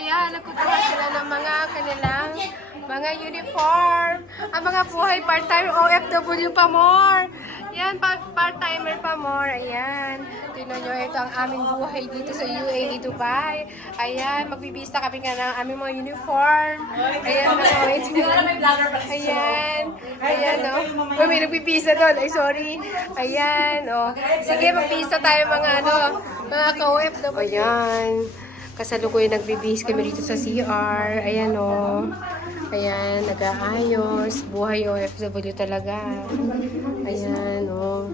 Ayan, nagkukuha sila ng mga kanilang mga uniform. Ang mga buhay part-time OFW pa more. Yan, part-timer pa more. Ayan. Tingnan nyo, ito ang aming buhay dito sa UAE, Dubai. Ayan, magbibista kami nga ng aming mga uniform. Ayan, ayan. Ayan, no. Uy, may nagbibista doon. Ay, sorry. Ayan, oh. Sige, magbista tayo mga, mga ka-OFW. Ayan. Kasalukuyan nagbibihis kami dito sa CR. Ayan, o. Ayan, nag-aayos. Buhay OFW talaga. Ayan, o.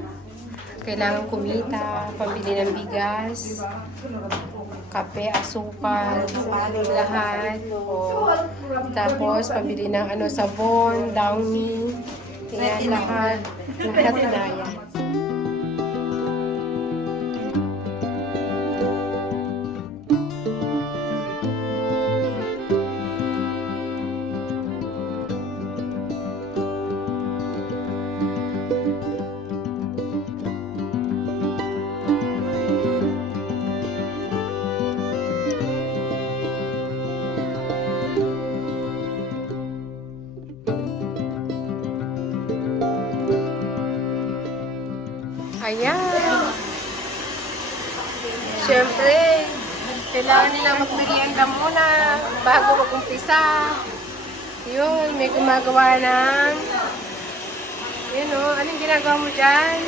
Kailangan kumita. Pambili ng bigas. Kape, asukal. Lahat. O. Tapos, pambili ng sabon, downy. Ayan, lahat. Lahat na yan. Ayan. Siyempre, kailangan nila magmerienda muna bago mag-umpisa. Yun, may gumagawa ng... Yun o, anong ginagawa mo dyan?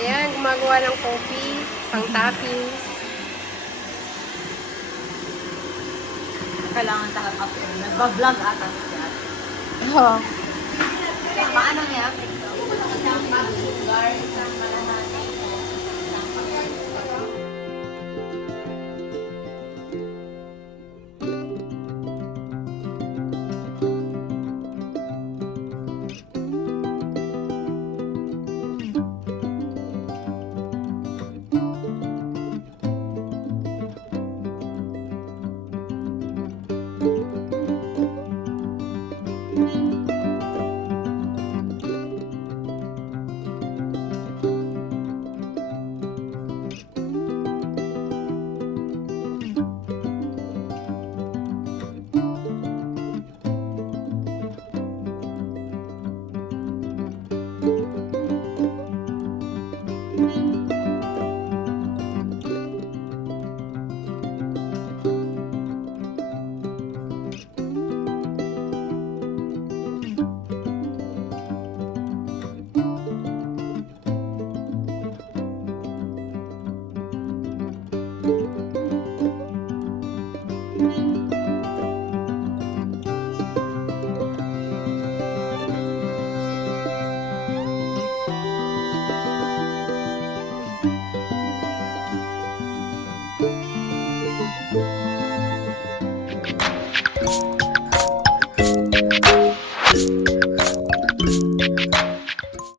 Ayan, gumagawa ng coffee, pang toppings. Kailangan sa up nagba-vlog ata siya. Oo. Paano niya?